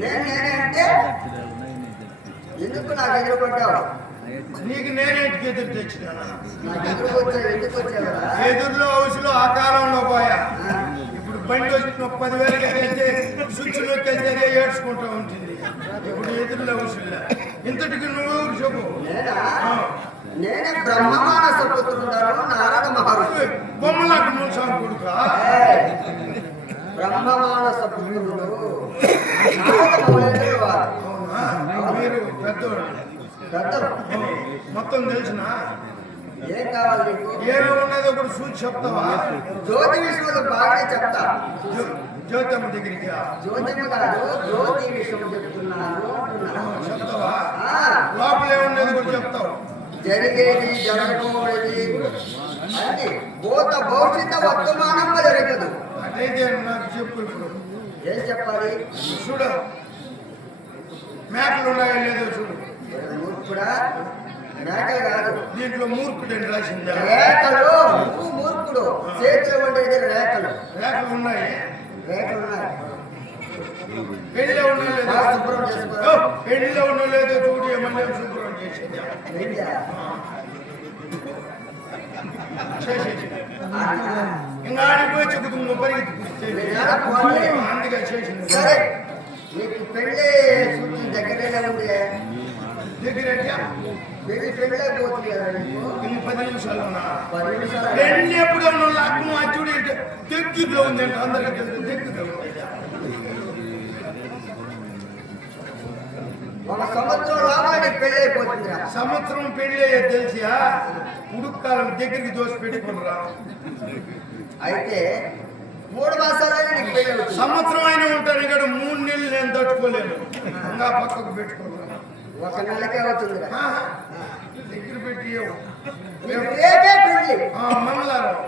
నేనే అంటే ఎందుకు నాకు ఎదురుపడ్డావు? నీకు నేనే ఎదురు తెచ్చినా. నాకు ఎదురు వచ్చావు, ఎందుకు వచ్చావు? ఎదురులో హౌస్లో ఆ కాలంలో పోయా. ఇప్పుడు బండి వచ్చి 10,000 వెళ్తే స్విచ్ నొక్కేస్తే ఏడ్చుకుంటూ ఉంటుంది. ఇప్పుడు ఎదురులో హౌస్లో ఇంతటికి నువ్వు చెప్పు. నేనే బ్రహ్మమానస పుత్రుడాను నారద మహర్షి. బొమ్మలకు మూసాం కొడుక. బ్రహ్మమానస పుత్రుడు మీరు పెద్దోడు మొత్తం తెలిసిన ఏం కావాలి నీకు? ఏమి ఉన్నది ఒకటి చూసి చెప్తావా? జ్యోతి విషయంలో బాగానే చెప్తా. జ్యోతమ్మ దగ్గరికి జ్యోతిమ్మ కాదు, జ్యోతి విషయం చెప్తున్నాను. చెప్తావా? లోపలే ఉన్నది కూడా చెప్తావు. జరిగేది జరగబోయేది అన్ని భూత భవిష్యత్ వర్తమానం జరగదు. అటైతే నాకు చెప్పు. ఇప్పుడు ఏం చెప్పాలి? చూడు, మేకలు ఉన్నాయో లేదో చూడు. మూర్ఖుడా? మేకలు కాదు, దీంట్లో మూర్ఖుడు అని రాసింది. రేఖలు. మూర్ఖుడు చేతిలో ఉండేది రేఖలు. రేఖలు ఉన్నాయి. రేఖలు ఉన్నాయి. పెళ్లిలో ఉన్నా లేదో శుభ్రం చేసుకో. పెళ్లిలో ఉన్నా లేదో చూడు. ఏమన్నా శుభ్రం చేసేది ఇంకా ఆడిపోయి చెబుతుంది అందుకే చేసింది. సరే, నీకు పెళ్ళి సూచన దగ్గరనే ఉంది. దగ్గర పెళ్ళే పోతుంది కదా నీకు. 10 నిమిషాలు 10 నిమిషాలు పెళ్లి ఎప్పుడు లగ్నం అచ్చుడు దగ్గరలో ఉందంటే అందరికీ దగ్గరలో ఉంది. ఒక సంవత్సరం లోపల నీకు పెళ్ళి అయిపోతుంది. సంవత్సరం పెళ్లి అయ్యేది తెలిసియా? ఉడుక్కాలం దగ్గరికి దోసి పెట్టుకుని అయితే 3 మాసాలనే నీకు పెళ్ళి అవుతుంది. సంవత్సరం అయినా ఉంటాను ఇక్కడ 3 నెలలు నేను తట్టుకోలేను. ఇంకా పక్కకు పెట్టుకోలేను. 1 నెలకే అవుతుంది. దగ్గర పెట్టి రేపే పెళ్ళి. మంగళవారం.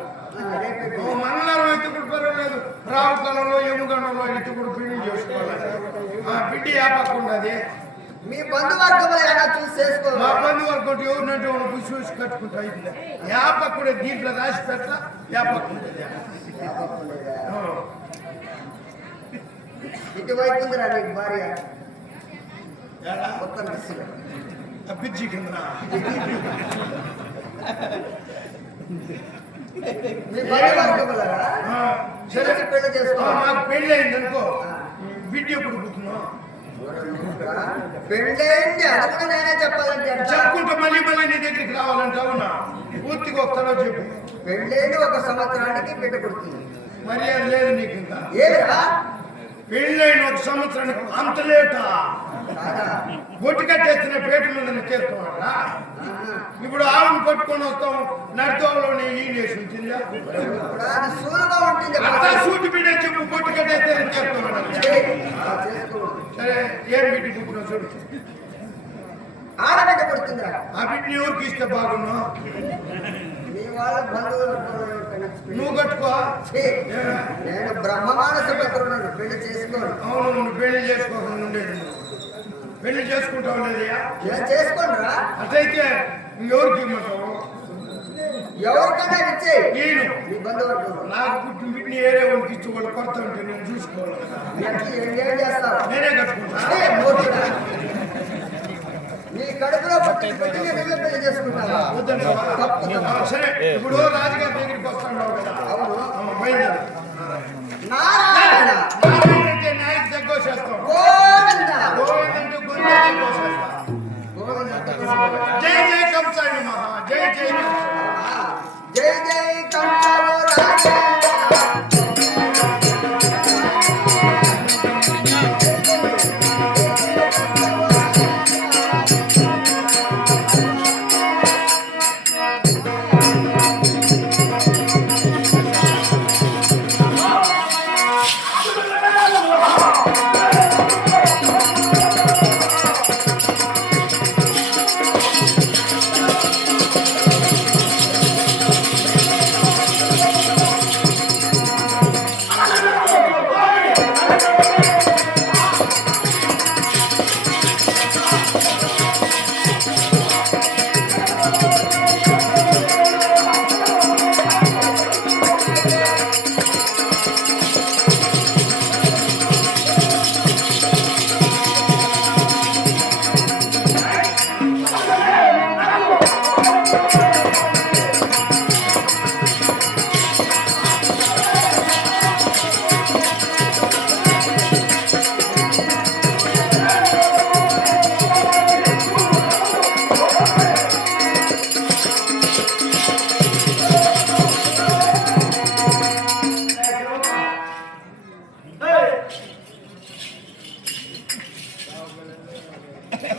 మంగళవారం అయితే కూడా పర్వాలేదు. రావుకాలంలో ఎముగండంలో అయితే కూడా పెళ్లి చేసుకోవాలి. బిడ్డ ఆ పక్క ఉన్నది. మీ బంధువర్గంలో ఏమైనా చూసి చేసుకో. మా బంధువర్గం ఎవరినంటే వాళ్ళు చూసి కట్టుకుంటా. అయితే యా పక్క కూడా దీంట్లో రాసి పెట్ట యా పక్క ఉంటుంది. ఇటువైపు ఉందిరా నీకు భార్య. మొత్తం పిచ్చి కింద మీ బంధువర్గంలో పెళ్లి చేసుకో. నాకు పెళ్లి అయింది అనుకో, బిడ్డ ఎప్పుడు పుట్టినా పెళ్ళైంది అదొక నేనే చెప్పాలంటే చెప్పుకుంటా. మళ్ళీ నీ దగ్గరికి రావాలంటే అవునా? పూర్తిగా వస్తానో చెప్పు. పెళ్ళైంది 1 సంవత్సరానికి బిడ్డ పుడుతుంది. మరి అది లేదు నీకు. ఇంకా ఏమిరా పెళ్ళైన 1 సంవత్సరానికి అంత లేటా? బొట్టు కట్టేస్తున్న పేట మీద చేస్తున్నాడా? ఇప్పుడు ఆవును పట్టుకొని వస్తాం. నడితోలోనే ఈనేసి ఉంటుందా? సూటి బిడ్డ చెప్పు. బొట్టు కట్టేస్తే చేస్తున్నాడు. సరే, ఏం బిడ్డ పుట్టినా చూడు. ఆడబిడ్డ పుడుతుందా? ఆ బిడ్డని ఎవరికి ఇస్తే బాగున్నా? మీ వాళ్ళ బంధువులు నువ్వు కట్టుకో. నేను బ్రహ్మమానస పుత్రుడు. పెళ్లి చేసుకోను. అవును, నువ్వు పెళ్లి చేసుకోకుండా ఉండేది. పెళ్లి చేసుకుంటావు లేదయ్యా? చేసుకోండిరా. అట్లయితే ఎవరికి ఇమ్మంటావు? ఎవరికన్నా ఇచ్చే. నేను మీ బంధువర్గం నాకు పుట్టిన బిడ్డని ఏరే వాళ్ళకి ఇచ్చి వాళ్ళు కొత్త ఉంటే నేను చూసుకోవాలి. ఏం చేస్తావు? నేనే కట్టుకుంటా. నీ కడుపులో పుట్టిన బిడ్డని నువ్వే పెళ్లి చేసుకుంటావా? సరే, ఇప్పుడు రాజుగారి దగ్గరికి వస్తాడు కదా. అవును, బయలుదేరు. నారాయణ అంటే నాయకు తగ్గోసేస్తాం. గోవింద గోవిందంటే గొంతు తగ్గోసేస్తాం. జై జై కంసాయి మహా. జై జై జై జై కంసాలు రాజా.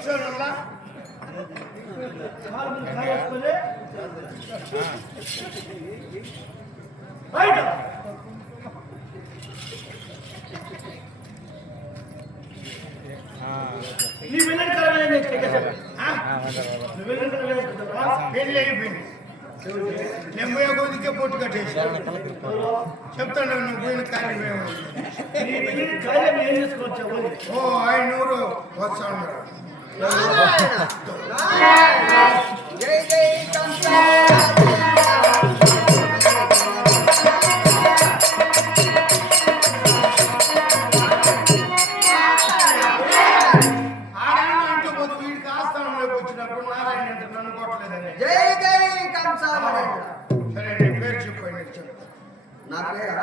కూర్చోనున్నా కాలు ముందు కాలు వేసుకొని బయట నీ వెళ్ళండి కదా నువ్వు వెళ్ళండి కదా పెళ్ళి అయిపోయింది నేను పోయే కొద్దికే పొట్టు కట్టేసి చెప్తాను నువ్వు పోయిన కార్యం నీ వెళ్ళిన కార్యం ఏం చేసుకోవచ్చావు ఓ ఆయన ఊరు వస్తా ఉన్నారు జై జై కంసాల జై జై కంసామణేంద్ర. సరే నీ పేరు చెప్పు నా పేరు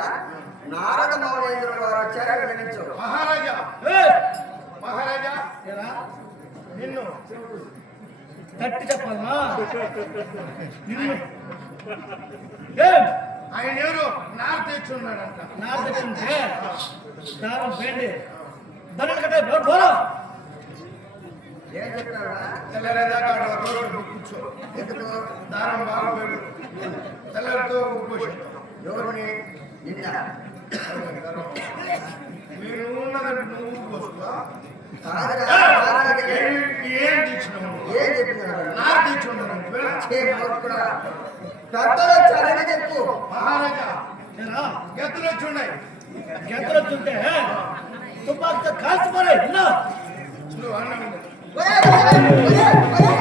నారద మౌనేంద్ర గారు వచ్చారు వినిపించు. మహారాజా మహారాజా నిన్ను తట్టి చెప్పాలనా నిన్ను ఆయన ఎవరు నాకు తెచ్చున్నాడంట నా తెచ్చుంటే దారం పేండి దండలు కట్టే పోరా ఏం చెప్తారా? తెల్లరేదాకా రోడ్డు కూర్చో ఎందుకు? దారం బాగా పెడు తెల్లరితో కూర్చో ఎవరిని? నిన్న మీరు ఉన్నదంటే నువ్వు పోసుకో కాదురా, కాదురా. ఏం తెచ్చినావు ఏం చెప్పినారు? నాకు తెచ్చున్నాడంటే పెద్దలు వచ్చారని చెప్పు. మహారాజా ఏరా గెత్తలు వచ్చి ఉన్నాయి గెంతలు వచ్చుంటే తుపాకుతో కాల్చిపోరే విన్నా నువ్వు అన్నం ఒరేయ్, ఒరేయ్, ఒరేయ్,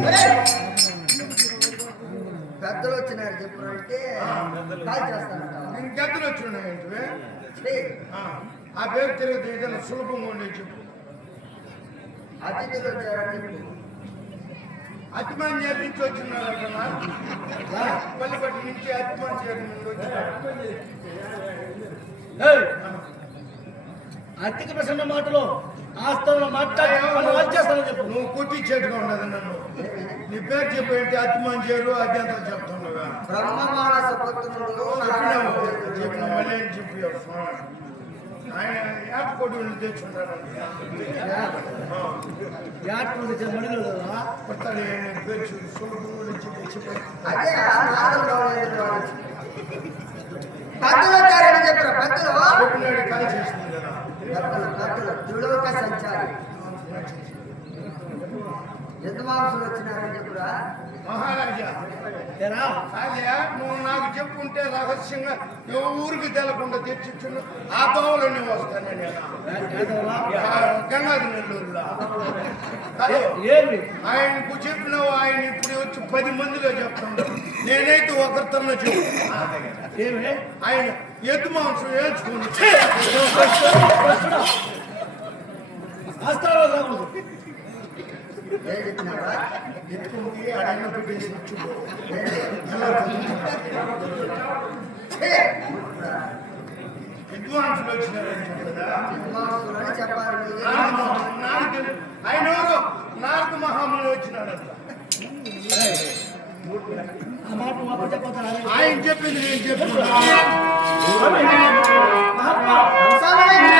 ఒరేయ్. పెద్దలు వచ్చినారు చెప్పినట్టే కాల్ చేస్తానంట. గెత్తలు వచ్చి ఉన్నాయంటే ఛీ, ఆ పేరు తెలియదు ఏదైనా సులభంగా ఉండే చెప్పు అతిథులు వచ్చారని చెప్పు. అతిమాన్యాల నుంచి వచ్చినారన్నా పల్లిపట్టి నుంచి అతిమాన్యాల నుండి వచ్చినారు అతిక ప్రసన్న మాటలు ఆస్థానంలో మాట్లాడి చేస్తానని చెప్పు నువ్వు కుట్టించేట్టుగా ఉండదు నన్ను నీ పేరు చెప్పేంటి అతిమాన్ చేరు అత్యంత చెప్తున్నావా బ్రహ్మమానస పుత్రుడు చెప్పినావు చెప్పిన మళ్ళీ ఏం చెప్పి ఆయన యాపకోటి నుండి తెచ్చున్నాడండి యాత్ర మడిలో కదా కొత్తది పేరు సులభంగా నుంచి తెచ్చిపోయి అదే నారదుడు పెద్దలు వచ్చారని చెప్పారు. పెద్దలు చెప్పినాడు కాల్ చేసింది కదా పెద్దలు త్రిలోక సంచారి యజమానులు వచ్చినారని చెప్పురా. మహారాజా ఏరా అదే నువ్వు నాకు చెప్పుంటే రహస్యంగా ఊరికి తెలకుండా తెచ్చిచ్చును ఆ దోవలోనే వస్తాను నేను గంగాధర నెల్లూరులో కాదు ఏమి ఆయనకు చెప్పినావు ఆయన ఇప్పుడు వచ్చి 10 మందిలో చెప్తున్నాడు నేనైతే ఒకరితోనే చెప్పు ఏమి ఆయన ఎద్దు మాంసం వేయించుకుని ఆస్థానంలో రాకూడదు ఏం చెప్పినారా? ఎత్తుకుంటే ఆయన పెట్టేసి వచ్చుకో ఛీ, ఎద్దు మాంసం వచ్చినారని చెప్పదా యజమానులు అని చెప్పాలి. ఆయన ఎవరు నారద మహాముని వచ్చినాడంట ఆ మాట మాకు చెప్పొద్దు ఆయన చెప్పింది నేను చెప్తున్నా మహాత్మా కంసామణేంద్ర.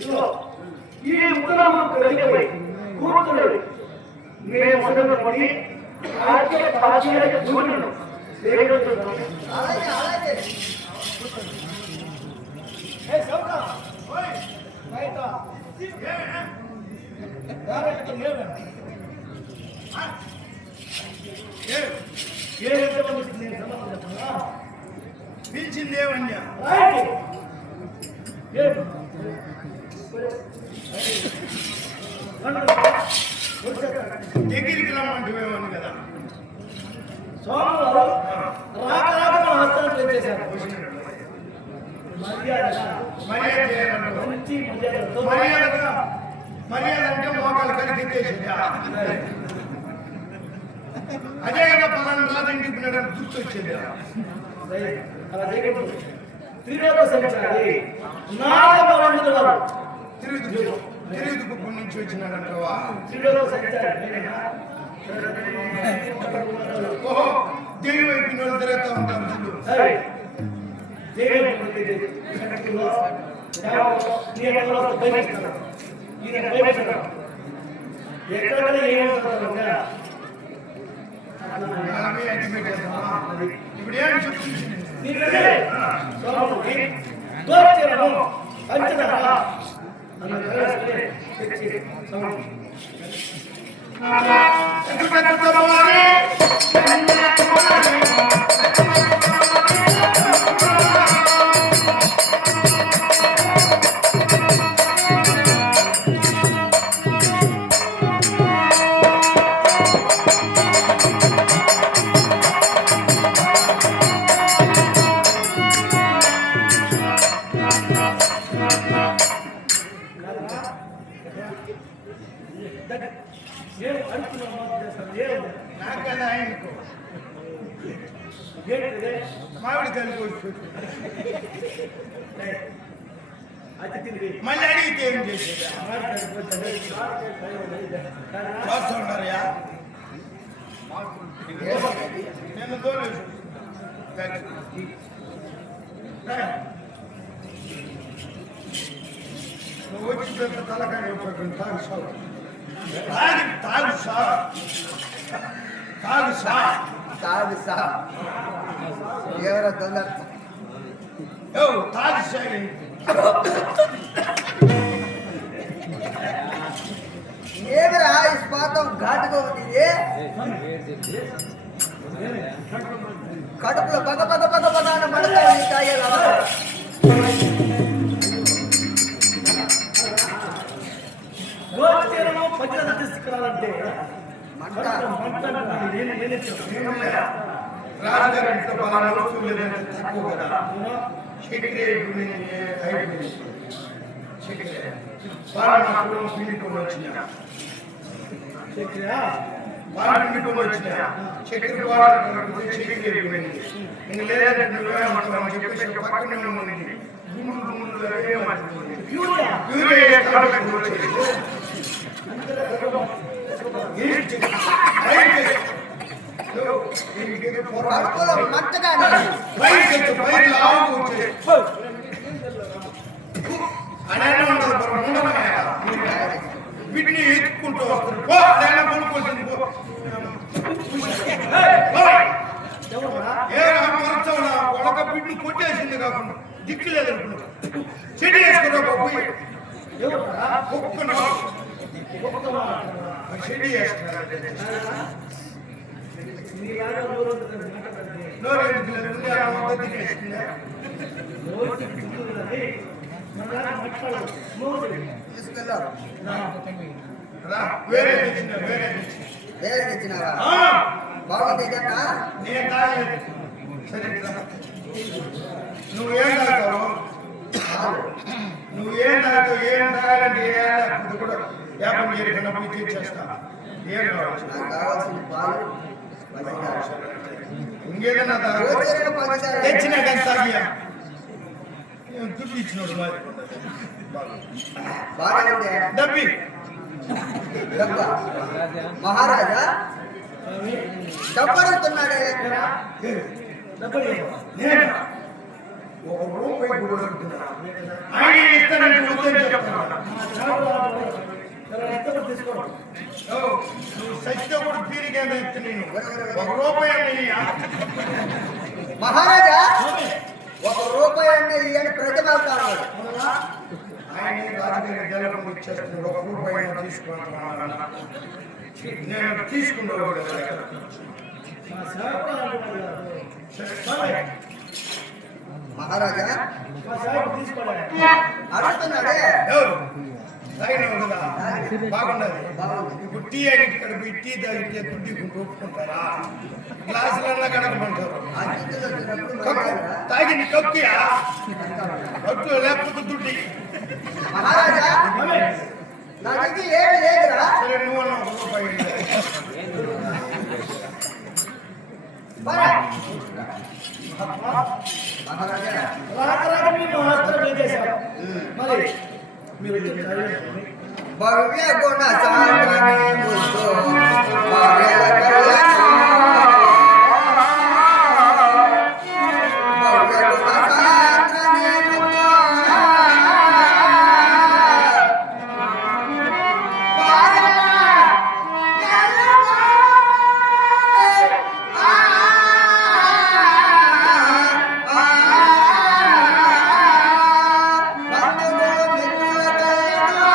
ఇదిగో, ఈ ముద్రము కలిగిపోయి కూర్చున్నాడు. మేము మొదలు పడి ఆర్కే పాచిలకి దూరను సేవిస్తున్నాం. అలాగే అలాగే ఏ సౌకా ఓయ్ బయట గారెకి లేవే ఏ రేట్ పంపిస్తుంది సమాధానం చెప్పనా పిలిచిందేమన్యా రైట్ ఏ దగ్గరికి రమ్మంటువేమని కదా సోమవారం రాక హస్తాలు చేశారు. మర్యాద మర్యాద చేయాలంటావు. మంచి మర్యాదతో మర్యాద అంటే మోకాలు కలిగించేసింది. అదే కదా పలానా రాజు ఇంటికి పిల్లడానికి గుర్తొచ్చింది. అలా చేయకూడదు. త్రిలోక సంచారి నాగభవంతుల వారు తిరుగుతు కుప్పం నుంచి వచ్చినాడంటావా? త్రిలోక సంచారి ఓహో దేవి వైపు వాళ్ళు తిరుగుతూ ఉంటారు చూడు. ఎక్కడ అలాగే అడ్మిట్ చేస్తావా? ఇప్పుడు ఏం చెప్తుంది? నాకు కదా ఆయనకు మామిడి కలిగి మళ్ళీ అడిగితే ఏం చేసేది? చూస్తుంటారయా నేను తోలేసు నువ్వు వచ్చి పెద్ద తలకాయ తాగు సా తాగు సా ఎవరో తొందర తాగు సా ఏమిరా ఇస్పాతం ఘాటుగా ఉంది కడుపులో పద పద పద పద అని మడతావు తాగేలా పచ్చడి తీసుకురావాలంటే మంట రాజుగారి ఇంట్లో పలానా రోజులు లేదంటే తక్కువ కదా. చక్కెర అయిపోయింది. చక్కెర పాలు పిండికొని వచ్చిన పాలు పిండికొని వచ్చిన చక్కెర పాలు చక్కెర అయిపోయింది. ఇంక లేదంటే నువ్వేమంటావు అని చెప్పేసి పక్కనే ఉన్నది గుండు ఏమంటుంది యూరియా కడుపులో మంటగానే వీటిని ఎత్తుకుంటూ వస్తారు. ఒక్క బిడ్ని కొట్టేసింది కాకుండా దిక్కు లేదనుకున్నా చెడి వేసుకున్నా పోయి చెడి వేసుకున్నా తీసుకెళ్ళావు వేరే వేరే తెచ్చినారా బాగుంది జక్క నేను తాగలేదు. సరే నువ్వేం తాగుతావు? నువ్వేం తాగుతావు? ఏం తాగాలంటే ఏ కూడా వ్యాపారం చేయకుండా పోయి తీర్చేస్తా. ఏం కావచ్చు? నాకు కావాల్సిన పాలు ఇంకేదన్నా తెచ్చిన కానీ తాగియా దుడ్డు ఇచ్చినోడు బాగా ఉంది డబ్బి డబ్బా మహారాజా డబ్బడుతున్నాడే ఒక రూపాయి కూడా ఆయన ఇస్తానంటే వద్దని చెప్తున్నా. చూసుకోండి. నువ్వు సత్య కూడా పీరికేంద ఎత్తి నేను 1 రూపాయి అన్నయ్యా. మహారాజా స్వామి, 1 రూపాయి అంటే ఇవన్నీ ప్రతిమలుతాడు. అవునా? ఆయన రాజకీయ జలపం ఇచ్చేస్తున్నాడు 1 రూపాయి తీసుకుంటున్నాను. నేను తీసుకున్నాడు మా సేవకుడు అంటున్నాడు. స్వామి, మహారాజా మా సేవకుడు తీసుకోలే. అడుగుతున్నాడే. తాగినావు కదా బాగున్నది. ఇప్పుడు టీ అయిన ఇక్కడ పోయి టీ తాగితే దుడ్డి ఒప్పుకుంటారా? గ్లాసులన్నా కడగమంటారు. కప్పు తాగింది కప్పియా కప్పు లేకపోతే దుడ్డి. మహారాజా స్వామి, నాకు ఇది ఏమి లేదురా. సరే నువ్వు 1 రూపాయి పరా. మహారాజా రాక మీ మహాస్త్రం ఏం చేశారు? మరి మీరు వచ్చిన కార్యం స్వామి. భవ్య గుణ సాగరే ముద్దు భార్యల కళ్ళకు. భవ్య గుణ సాగరే ముద్దు భార్యల కళ్ళకు. బంధువుల మిత్రుల కళ్ళకు.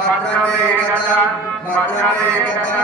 భద్రమే కదా భద్రమే కదా.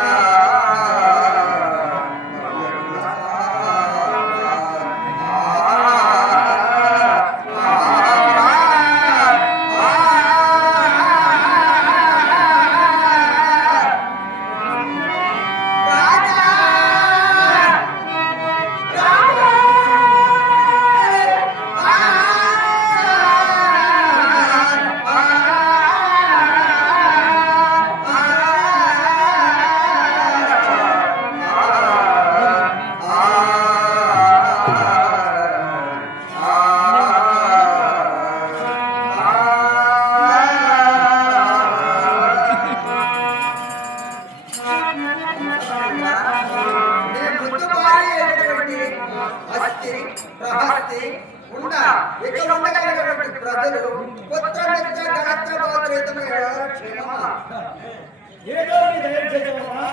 ప్రజలు పుత్ర మిత్ర గణత్ర గోత్రేతమైన క్షేమమా. ఏదో మీ ధైర్యం చేసేవాళ్ళ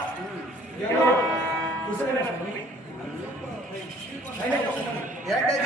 ఏదో కుశలమే స్వామి. అయినా ఏంటది?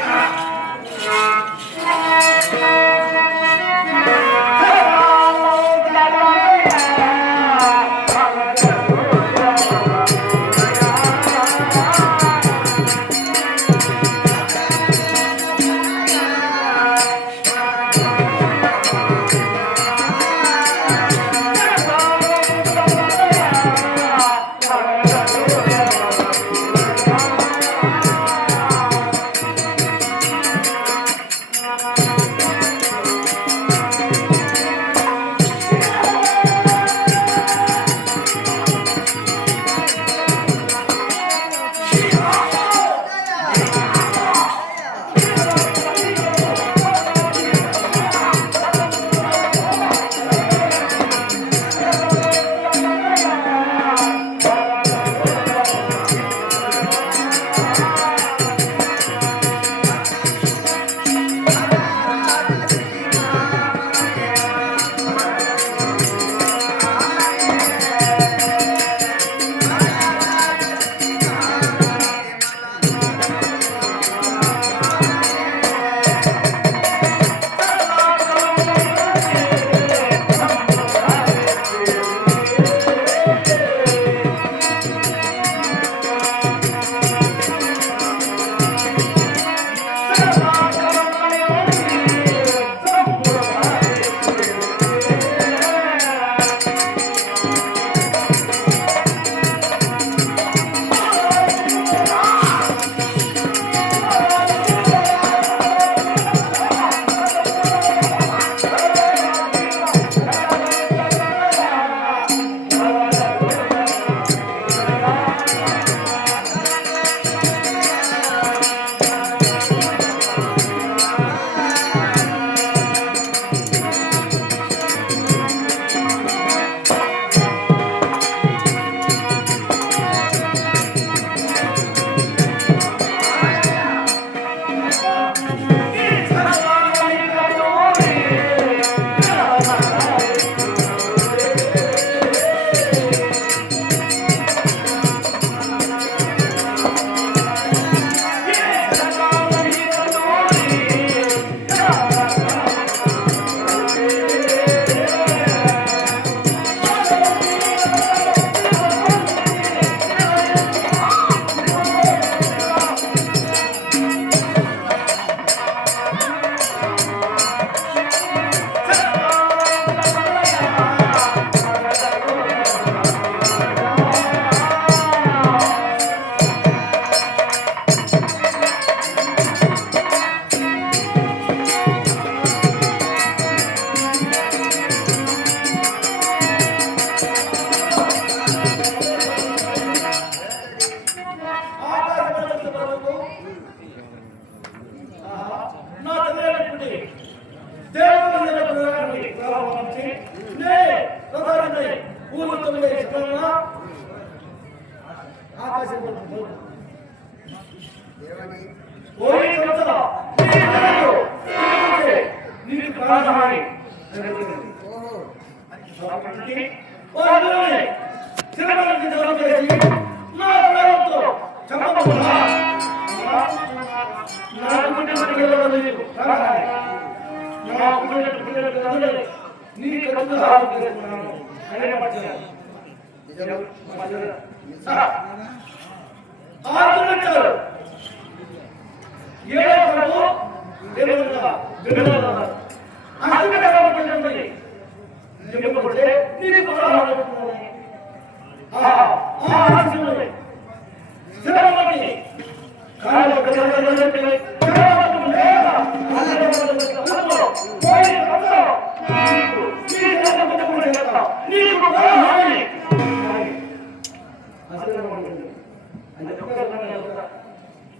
ఏమని?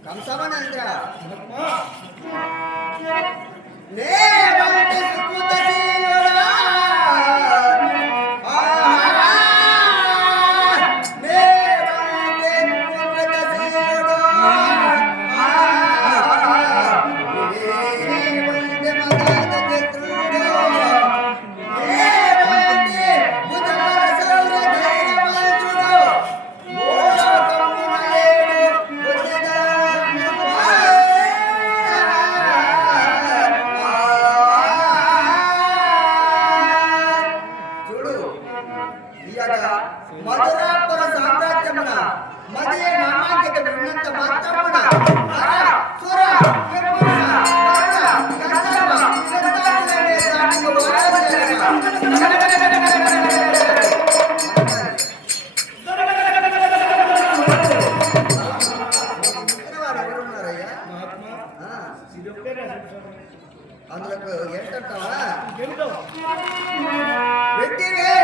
కంసమనంద్ర నేవంటి సుకృతశీలుడా నేవంటి సుకృతశీలుడా నేవంటి మదగజత్రుడా నేవంటి బుధమర సౌరధైర్యమంత్రుడా మోలకమ్మునలేడు బుద్ధిగా చూడు ఇయగా మధురాపుర సామ్రాజ్యమున మదియే నామాంకిత ఉన్నంత మాత్రమున నర సుర కిర్పుర వరుణ గంధర్వ సిద్ధార్థులనే దానికి వారసులుగా వారు ఎవరున్నారయ్యా? ఆ, అందులోకి ఏంటంటావా? వెట్టివే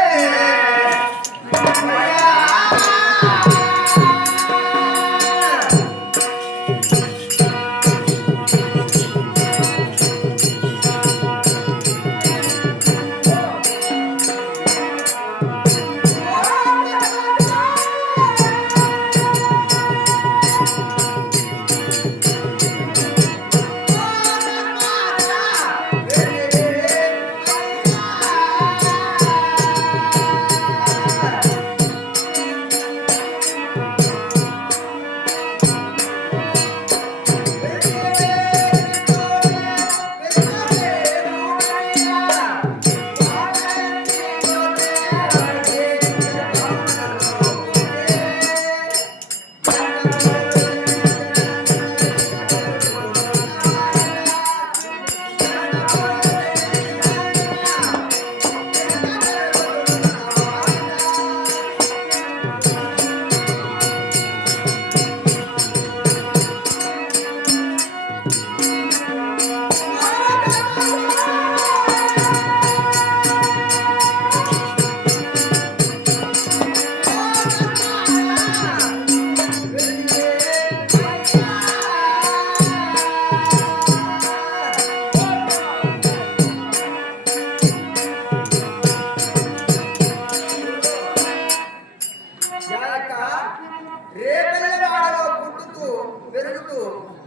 రేపల్లెవాడలో పుట్టుతూ పెరుగుతూ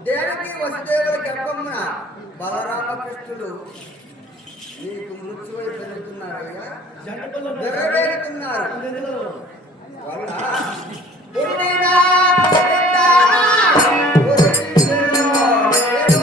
దేవకి వసుదేవుల గర్భమున బలరామకృష్ణుడు నీకు మృత్యువై పెరుగుతున్నారయ్యా, నెరవేరుతున్నారు. వల్ల పుట్టినా పెట్టానా పుట్టినో ఏదో.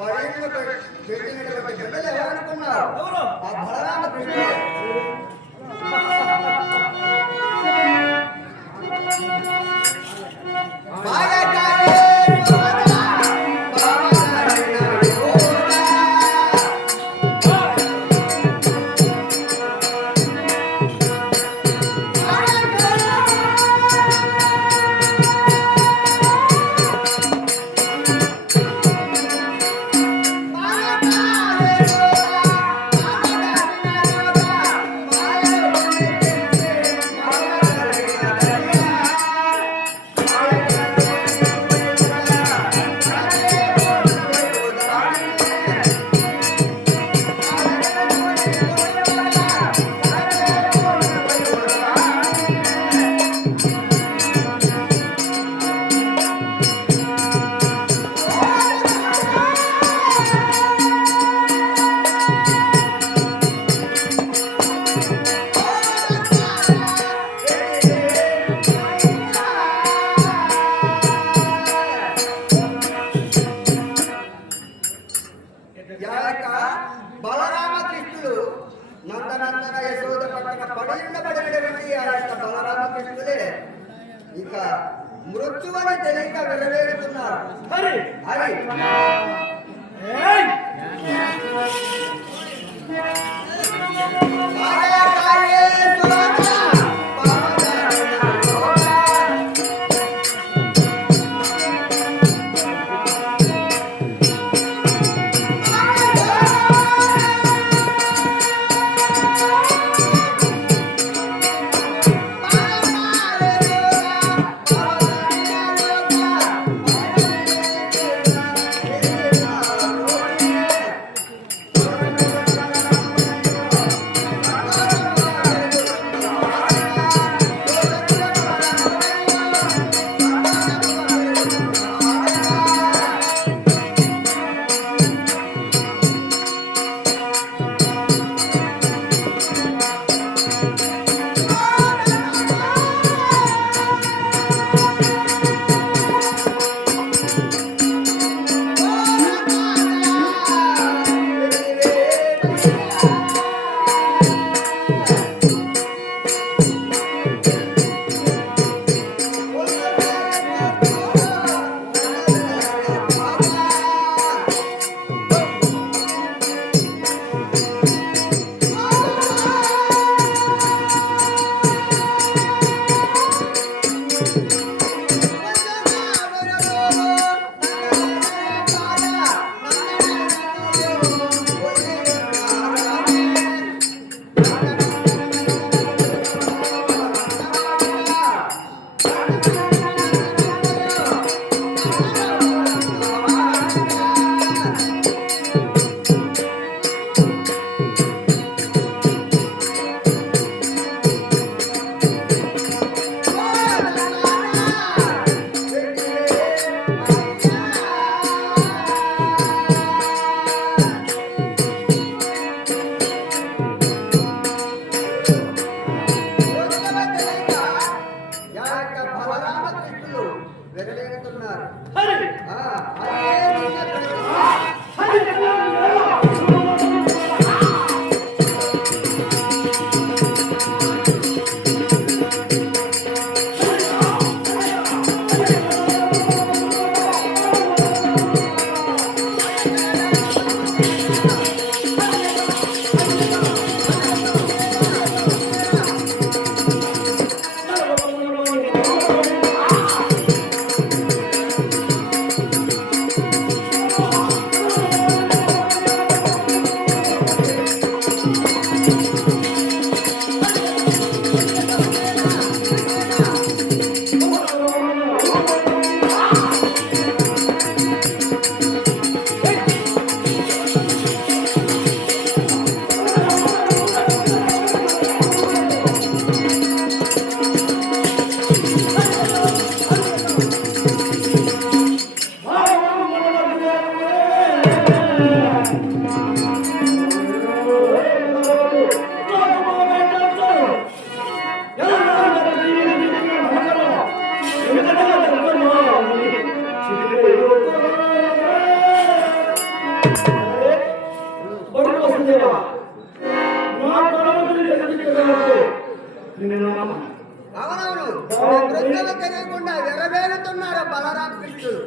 పెట్టినటువంటి బిడ్డలు ఎవరనుకున్నారు? ఎవరు? ఆ బలరామ కృష్ణుడే. బలరామకృష్ణుడు నందనందన యశోద పక్కన పడినటువంటి ఆ యొక్క బలరామకృష్ణుడే ఇక మృత్యువని తెలియక విరవేడుతున్నారు. హరి హరి ఏయ్ వెగలేస్తున్నారు. హరి వృద్ధులు తెలియకుండా విరవేలుతున్నారు బలరామకృష్ణుడు.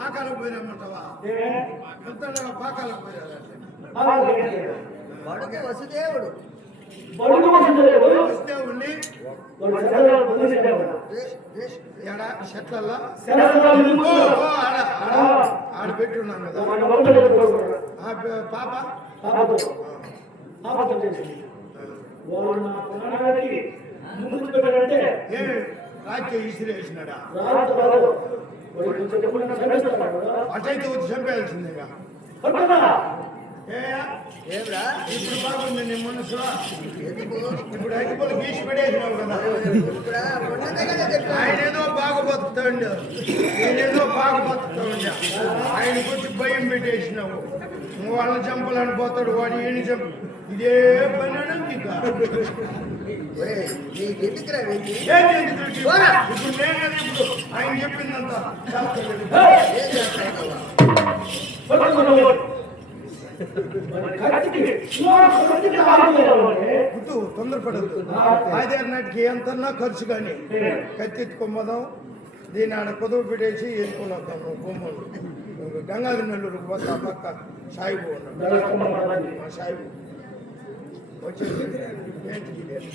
పాకాలకు పోయినామంటావా? పాకాలకు పోయారు. బడుగు వసుదేవుడు వసుదేవుణ్ణి ఎడా చెట్లల్లో ఆడ పెట్టున్నాను కదా. పాప ఏమి రాజ్య ఇసిరేసినాడా? అటైతే వచ్చి చంపేయాల్సిందేగా. ఏమిరా ఇప్పుడు బాగుంది నీ మనసు. ఎందుకు ఇప్పుడు అగ్గిపొలు గీసి పడేసినావు కదా. ఇక్కడ ఉన్నదే కదా చెప్పాను. ఆయన ఏదో బాగా బతుకుతాడు, నేనేదో బాగా బతుకుతాడు. ఆయన గురించి భయం పెట్టేసినావు. నువ్వు వాళ్ళని చంపాలని పోతాడు, వాడు ఏని చంప. ఇదే పని ఒరేయ్, నీకు ఎందుకురా వెళ్ళి? ఇప్పుడు నేను ఇప్పుడు ఆయన చెప్పిందంతా ఏం చేస్తావు? తొందరపడద్దు. ఆధార్ నాటికి ఎంతన్నా ఖర్చు కానీ కత్తెత్తుకొమ్మదాం. దీన్ని ఆడ కుదువు పెట్టేసి వేసుకుని వద్దాం. బొమ్మలు గంగాధర నెల్లూరుకు పోతా పక్క సాయిబు ఉన్నాడు. మా సాయిబు వచ్చేది ఏంటికి లేదు.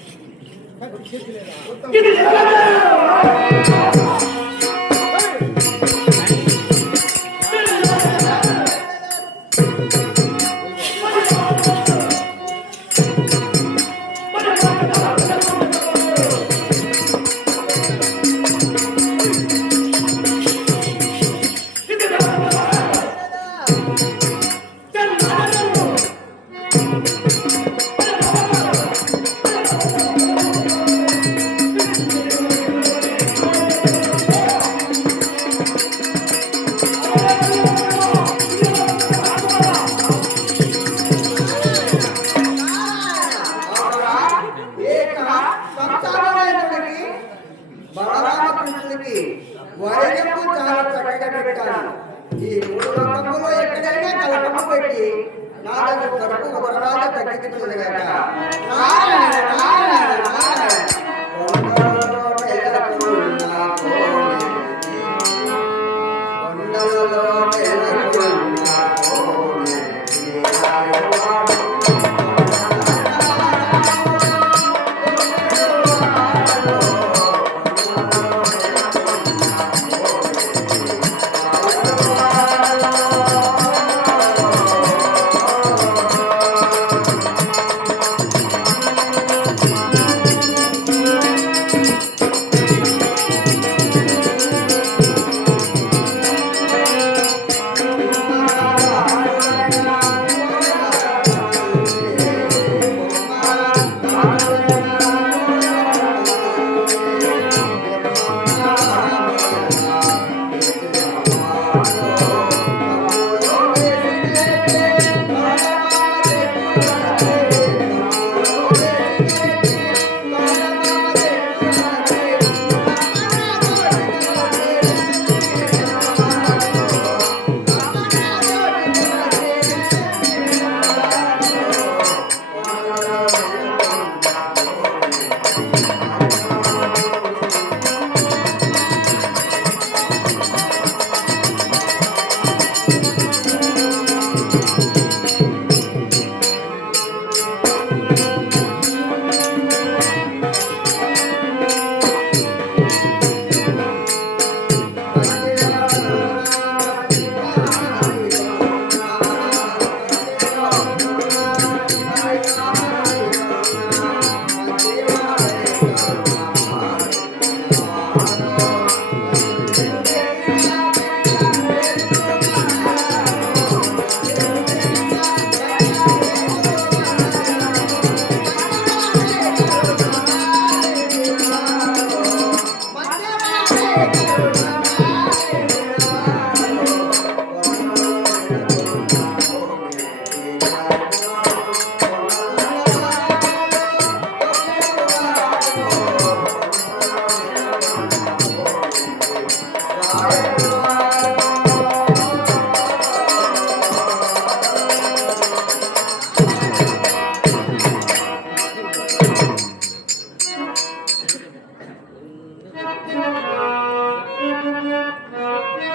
బలరామకృష్ణుడికి వైద్యము చాలా చక్కగా పెట్టాను. ఈ మూడు లోకములో ఎక్కడైనా కలపము పెట్టి నా దగ్గర కడుపు ఒకరాగా తగ్గించుకుంది కదా.